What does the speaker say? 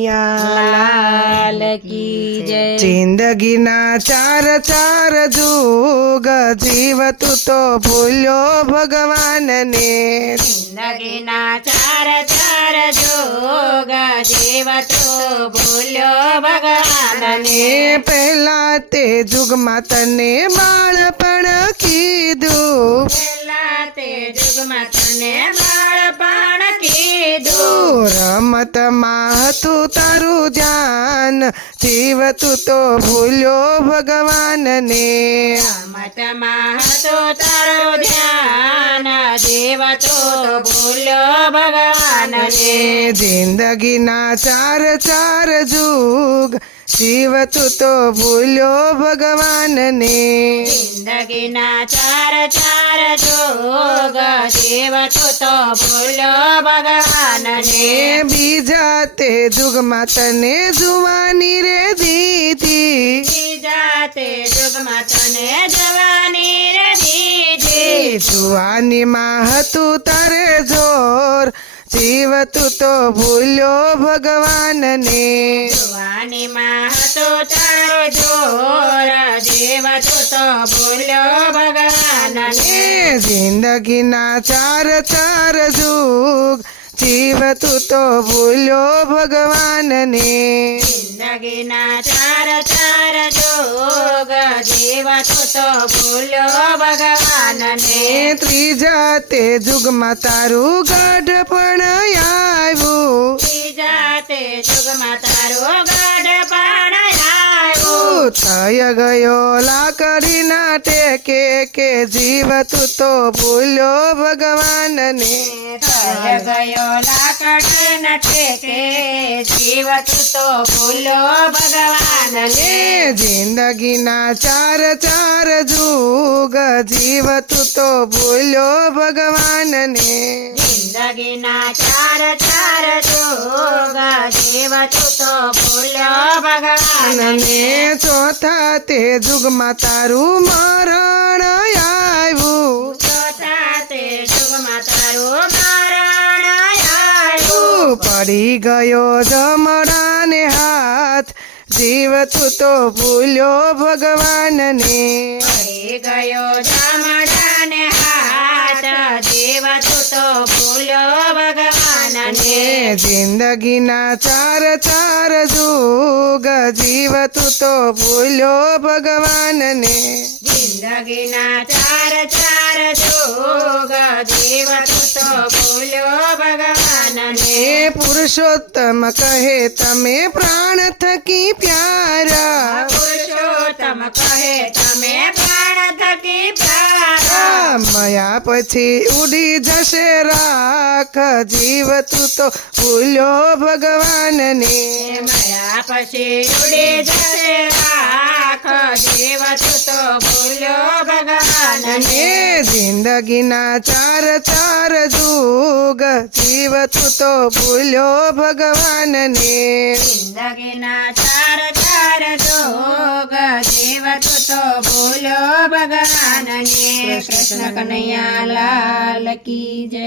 लाल की जय। ज़िंदगी ना चार चार जोग जीव तू तो भूलो भगवान ने। ज़िंदगी ना चार चार जुग जीव तू भूलो भगवान ने पहला ते जुग माता ने बालपण की दू पहला ते जुग माता ने કીધું તું રમતમાં હતું તારું ધ્યાન જીવતું તો ભૂલ્યો ભગવાનને રમતમાં હતો તારો ધ્યાન દેવ તો ભૂલ્યો ભગવાનને જિંદગીના ચાર ચાર જુગ જીવતું તો ભૂલ્યો ભગવાનને. જિંદગીના ચાર ચાર જોગ શિવ તું તો ભૂલ્યો ભગવાનને. બીજા તે જુગમાં તને જુવાની રે દીધી. બીજા તે જુગમાં તને જવાની રે જુવાનીમાં હતું તારે જોર જીવતું તો ભૂલ્યો ભગવાનને જવાનીમાં હતો તારો જોર દેવ તો તો ભૂલ્યો ભગવાનને એ જિંદગીના ચાર ચાર જુગ જીવતું તો ભૂલ્યો ભગવાનને જિંદગીના ચાર ચાર જોગ દેવ તો તો ભૂલ્યો ભગવાનને. ત્રીજા તે જુગમાં તારું ગઢ પણ આવ્યું. તે જુગમાં તારો ગઢ પણ આવ્યો. તું થય ગયો લાકડીના ટેકે કે જીવતું તો ભૂલ્યો ભગવાનને. થઈ ગયો લાકડી ના ટેકે જીવ તું તો ભૂલ્યો ભગવાનને. એ જિંદગીના ચાર ચાર જુગ જીવતું તો ભૂલ્યો ભગવાનને. જિંદગીના ચાર ચાર જુગ જીવ તું તો ભૂલ્યો ભગવાનને. ચોથા તે જુગમાં તારું મરણ આવ્યું. ચોથા તે જુગમાં તારું મરણ આવ્યું. પડી ગયો જમડાને હાથ. જીવતું તો ભૂલ્યો ભગવાનને. ગયો જામડાને ये ज़िंदगी ना चार चार जुग जीव तू तो भूलो भगवान ने। ज़िंदगी ना चार चार जुग जीव तू तो भूलो भगवान ने। पुरुषोत्तम कहे तमें प्राण थकी प्यारा। पुरुषोत्तम कहे तमें प्राण थकी प्यारा। મયા પછી ઉડી જશે રાખ. જીવતું તો ભૂલ્યો ભગવાનને. મયા પછી ઉડી જશે રાખ. જીવ તું તો ભૂલ્યો ભગવાનને. જિંદગીના ચાર ચાર જુગ. જીવતું તો ભૂલ્યો ભગવાનને. જિંદગીના ચાર ચાર જોગ. જીવ તું તો ભૂલ્યો ભગવાનને કૃષ્ણ કનૈયા લાલ કી જય